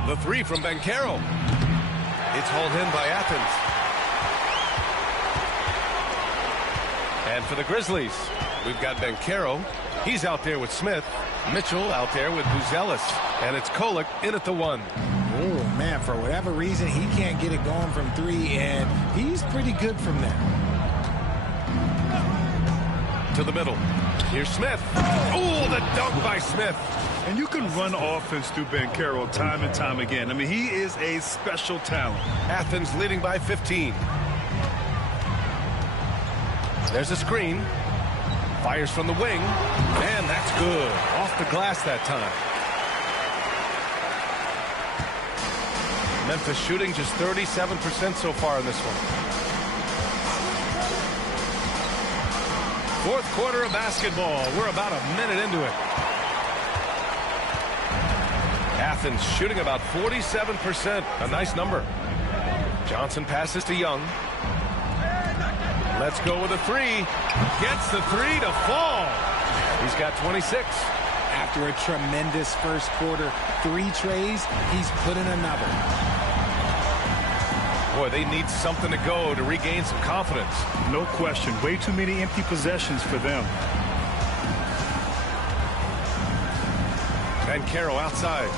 The three from Bencaro. It's hauled in by Athens. And for the Grizzlies, we've got Bencaro. He's out there with Smith. Mitchell out there with Buzelis. And it's Kolek in at the one. Oh, man, for whatever reason, he can't get it going from three, and he's pretty good from there. To the middle. Here's Smith. Oh, the dunk by Smith. And you can run offense through Bencaro time and time again. I mean, he is a special talent. Athens leading by 15. There's a screen. Fires from the wing. And that's good. Off the glass that time. Memphis shooting just 37% so far in this one. Fourth quarter of basketball. We're about a minute into it. Athens shooting about 47%. A nice number. Johnson passes to Young. Let's go with a three. Gets the three to fall. He's got 26. After a tremendous first quarter, 3 trays, he's put in another. Boy, they need something to go to regain some confidence. No question. Way too many empty possessions for them. Bencaro outside.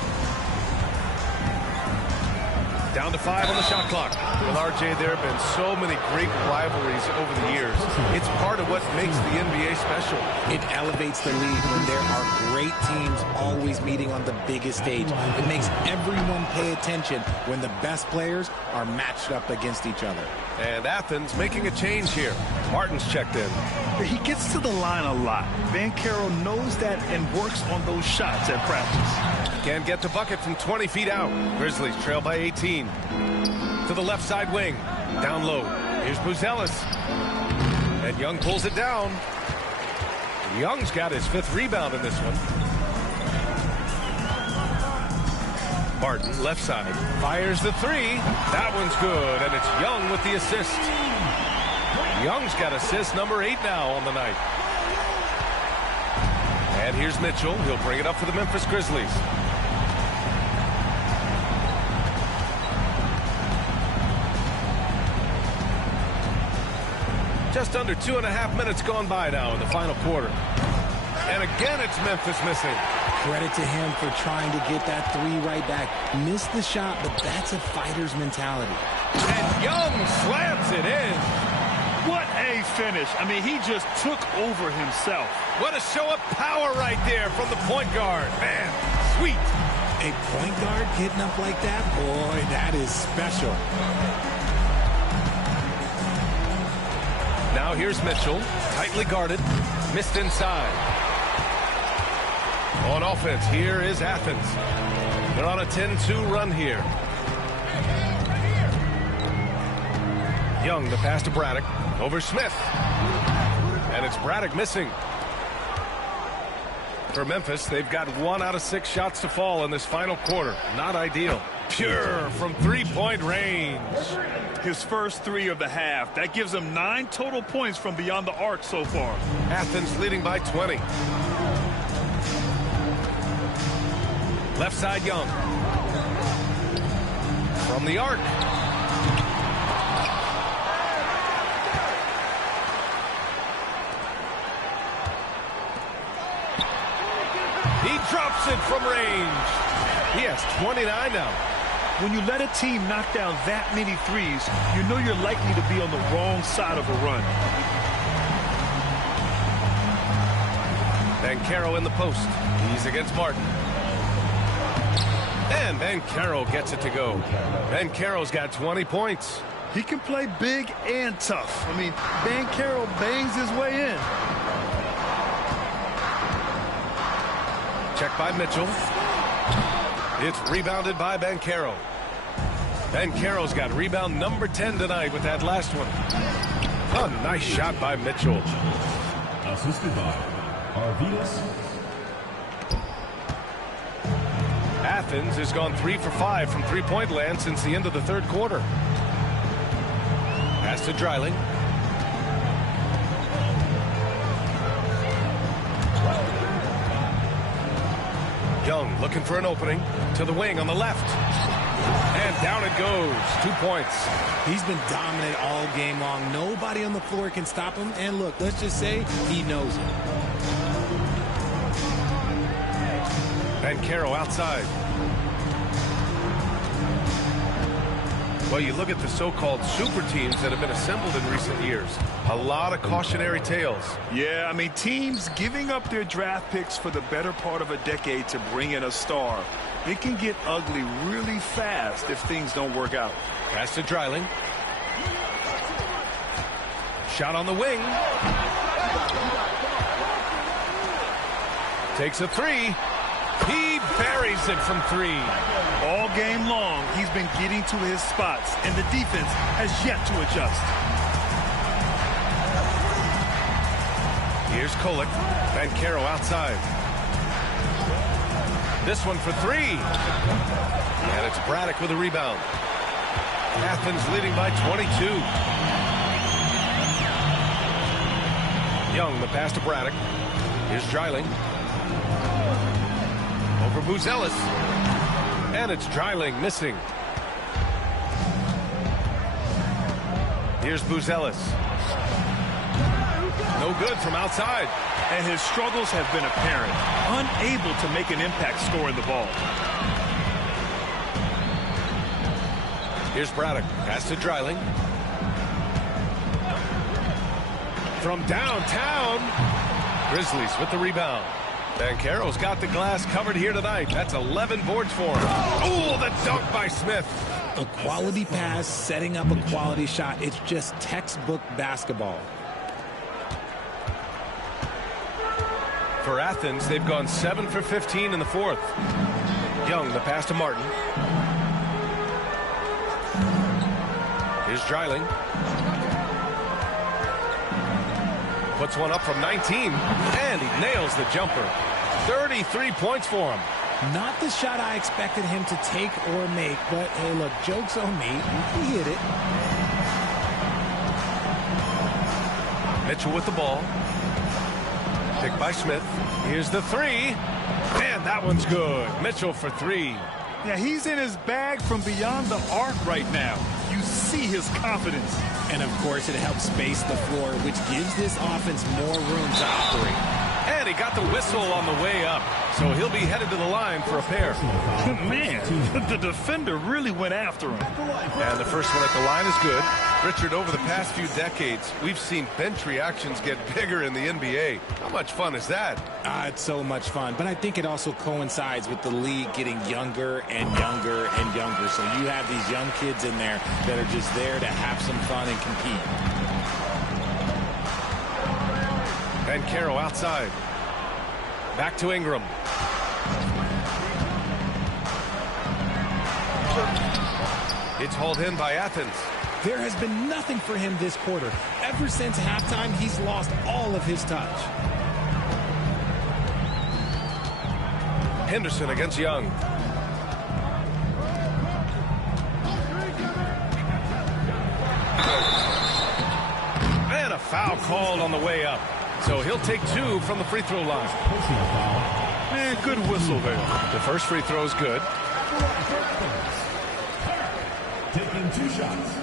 Down to 5 on the shot clock. With RJ, there have been so many great rivalries over the years. It's part of what makes the NBA special. It elevates the league when there are great teams always meeting on the biggest stage. It makes everyone pay attention when the best players are matched up against each other. And Athens making a change here. Martin's checked in. He gets to the line a lot. Bencaro knows that and works on those shots at practice. Can't get the bucket from 20 feet out. Grizzlies trail by 18. To the left side wing. Down low. Here's Buzelis. And Young pulls it down. Young's got his 5th rebound in this one. Martin, left side. Fires the three. That one's good, and it's Young with the assist. Young's got assist number 8 now on the night. And here's Mitchell. He'll bring it up for the Memphis Grizzlies. Just under 2.5 minutes gone by now in the final quarter. And again, it's Memphis missing. Credit to him for trying to get that 3 right back. Missed the shot, but that's a fighter's mentality. And Young slams it in. What a finish. I mean, he just took over himself. What a show of power right there from the point guard. Man, sweet. A point guard getting up like that? Boy, that is special. Now here's Mitchell, tightly guarded, missed inside. On offense, here is Athens. They're on a 10-2 run here. Young, the pass to Braddock, over Smith. And it's Braddock missing. For Memphis, they've got 1 out of 6 shots to fall in this final quarter. Not ideal. Pure from 3-point range. His first 3 of the half. That gives him 9 total points from beyond the arc so far. Athens leading by 20. Left side Young. From the arc. He drops it from range. He has 29 now. When you let a team knock down that many threes, you know you're likely to be on the wrong side of a run. Bencaro in the post. He's against Martin. And Banchero gets it to go. Banchero's got 20 points. He can play big and tough. I mean, Banchero bangs his way in. Check by Mitchell. It's rebounded by Banchero. Banchero's got rebound number 10 tonight with that last one. A nice shot by Mitchell. Assisted by Arvidas. Athens has gone 3 for 5 from three-point land since the end of the third quarter. Pass to Dreiling. Young looking for an opening to the wing on the left. And down it goes. 2 points. He's been dominant all game long. Nobody on the floor can stop him. And look, let's just say he knows it. Banchero outside. Well, you look at the so-called super teams that have been assembled in recent years. A lot of cautionary tales. Yeah, I mean, teams giving up their draft picks for the better part of a decade to bring in a star. It can get ugly really fast if things don't work out. Pass to Dreiling. Shot on the wing. Takes a three. He buries it from 3. All game long, he's been getting to his spots, and the defense has yet to adjust. Here's Kolek. Banchero outside. This one for 3. And it's Braddock with a rebound. Athens leading by 22. Young, the pass to Braddock. Here's Dreiling. Over Buzelis. And it's Dreiling missing. Here's Buzelis. No good from outside. And his struggles have been apparent. Unable to make an impact scoring the ball. Here's Braddock. Pass to Dreiling. From downtown. Grizzlies with the rebound. Banchero's got the glass covered here tonight. That's 11 boards for him. Oh, the dunk by Smith. A quality pass, setting up a quality shot. It's just textbook basketball. For Athens, they've gone 7 for 15 in the fourth. Young, the pass to Martin. Here's Dreiling. Puts one up from 19, and he nails the jumper. 33 points for him. Not the shot I expected him to take or make, but hey, look, joke's on me. He hit it. Mitchell with the ball. Picked by Smith. Here's the 3. And that one's good. Mitchell for 3. Yeah, he's in his bag from beyond the arc right now. You see his confidence. And, of course, it helps space the floor, which gives this offense more room to operate. And he got the whistle on the way up, so he'll be headed to the line for a pair. Man, the defender really went after him. And the first one at the line is good. Richard, over the past few decades, we've seen bench reactions get bigger in the NBA. How much fun is that? It's so much fun, but I think it also coincides with the league getting younger and younger and younger. So you have these young kids in there that are just there to have some fun and compete. Banchero outside. Back to Ingram. It's hauled in by Athens. There has been nothing for him this quarter. Ever since halftime, he's lost all of his touch. Henderson against Young. And a foul called on the way up. So he'll take 2 from the free throw line. Man, good whistle there. The first free throw is good. Taking 2 shots.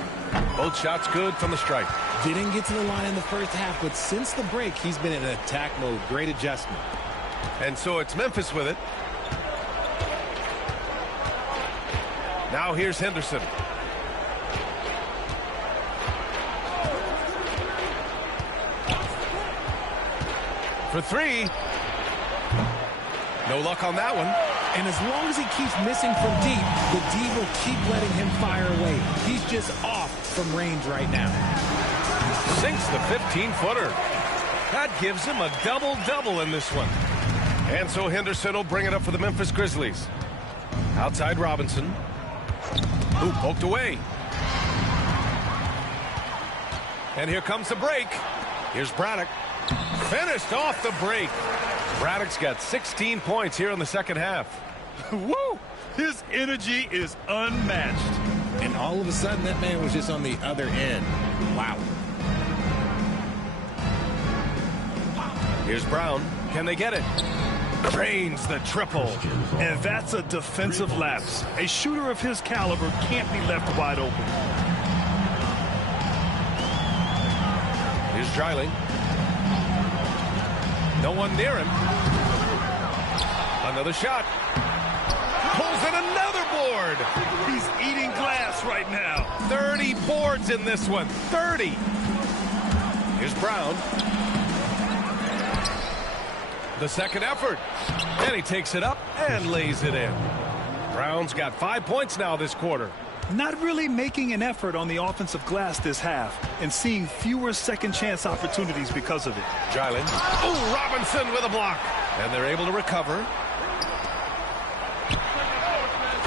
Both shots good from the stripe. Didn't get to the line in the first half, but since the break, he's been in attack mode. Great adjustment. And so it's Memphis with it. Now here's Henderson. For 3. No luck on that one. And as long as he keeps missing from deep, the D will keep letting him fire away. He's just off from range right now. Sinks the 15-footer. That gives him a double-double in this one. And so Henderson will bring it up for the Memphis Grizzlies. Outside Robinson. Ooh, poked away. And here comes the break. Here's Braddock. Finished off the break. Braddock's got 16 points here in the second half. Woo! His energy is unmatched. And all of a sudden, that man was just on the other end. Wow. Here's Brown. Can they get it? Drains the triple. And that's a defensive lapse. A shooter of his caliber can't be left wide open. Here's Dreiling. No one near him. Another shot. Pulls in another board. He's eating glass right now. 30 boards in this one. 30. Here's Brown. The second effort. And he takes it up and lays it in. Brown's got 5 points now this quarter. Not really making an effort on the offensive glass this half and seeing fewer second chance opportunities because of it. Dreiling. Oh, Robinson with a block. And they're able to recover.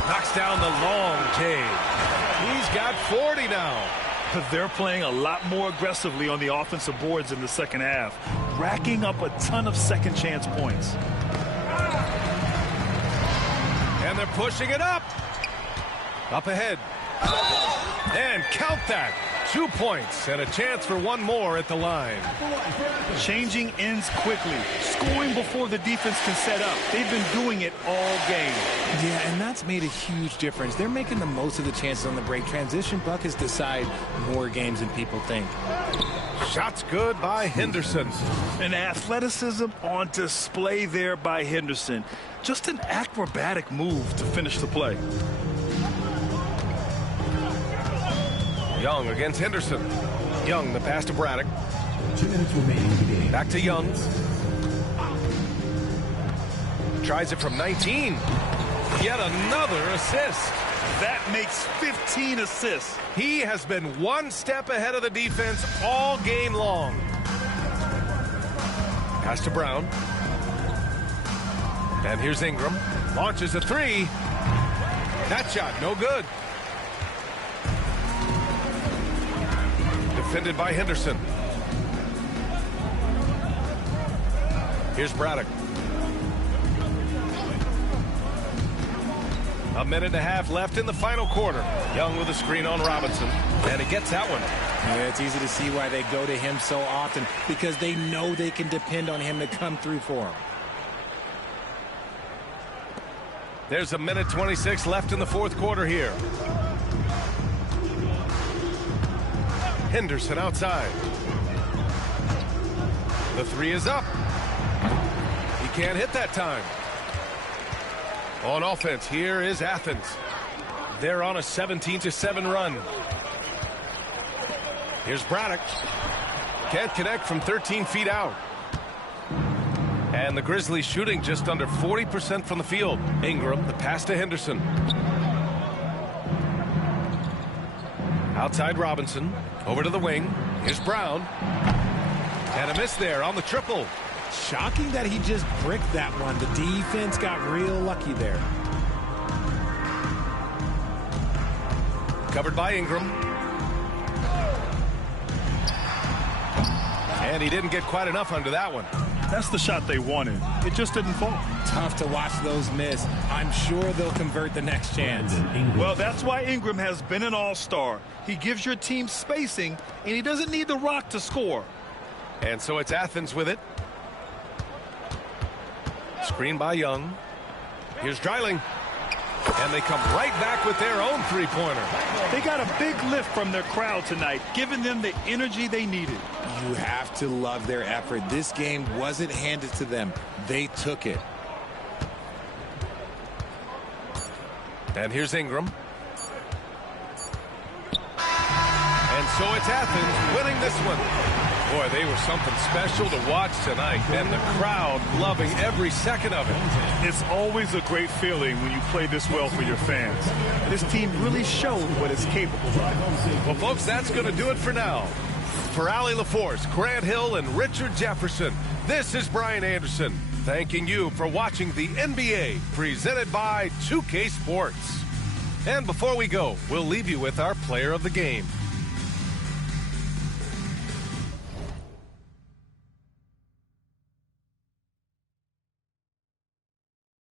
Knocks down the long J. He's got 40 now. They're playing a lot more aggressively on the offensive boards in the second half, racking up a ton of second chance points. And they're pushing it up. Up ahead. And count that. 2 points and a chance for one more at the line. Changing ends quickly, scoring before the defense can set up. They've been doing it all game. Yeah, and that's made a huge difference. They're making the most of the chances on the break. Transition buckets decide more games than people think. Shots good by Henderson. And athleticism on display there by Henderson. Just an acrobatic move to finish the play. Young against Henderson. Young, the pass to Braddock. 2 minutes remaining in the game. Back to Young. Tries it from 19. Yet another assist. That makes 15 assists. He has been one step ahead of the defense all game long. Pass to Brown. And here's Ingram. Launches a three. That shot, no good. Defended by Henderson. Here's Braddock. A minute and a half left in the final quarter. Young with a screen on Robinson. And he gets that one. Yeah, it's easy to see why they go to him so often, because they know they can depend on him to come through for them. There's a minute 26 left in the fourth quarter here. Henderson outside. The three is up. He can't hit that time. On offense, here is Athens. They're on a 17-7 run. Here's Braddock. Can't connect from 13 feet out. And the Grizzlies shooting just under 40% from the field. Ingram, the pass to Henderson. Outside Robinson. Over to the wing. Here's Brown. And a miss there on the triple. Shocking that he just bricked that one. The defense got real lucky there. Covered by Ingram. And he didn't get quite enough under that one. That's the shot they wanted. It just didn't fall. Tough to watch those miss. I'm sure they'll convert the next chance. Well, that's why Ingram has been an all-star. He gives your team spacing, and he doesn't need the rock to score. And so it's Athens with it. Screen by Young. Here's Dreiling. And they come right back with their own three-pointer. They got a big lift from their crowd tonight, giving them the energy they needed. You have to love their effort. This game wasn't handed to them. They took it. And here's Ingram. And so it's Athens winning this one. Boy, they were something special to watch tonight, and the crowd loving every second of it. It's always a great feeling when you play this well for your fans. This team really showed what it's capable of. Well, folks, that's going to do it for now. For Allie LaForce, Grant Hill, and Richard Jefferson, this is Brian Anderson, thanking you for watching the NBA presented by 2K Sports. And before we go, we'll leave you with our player of the game.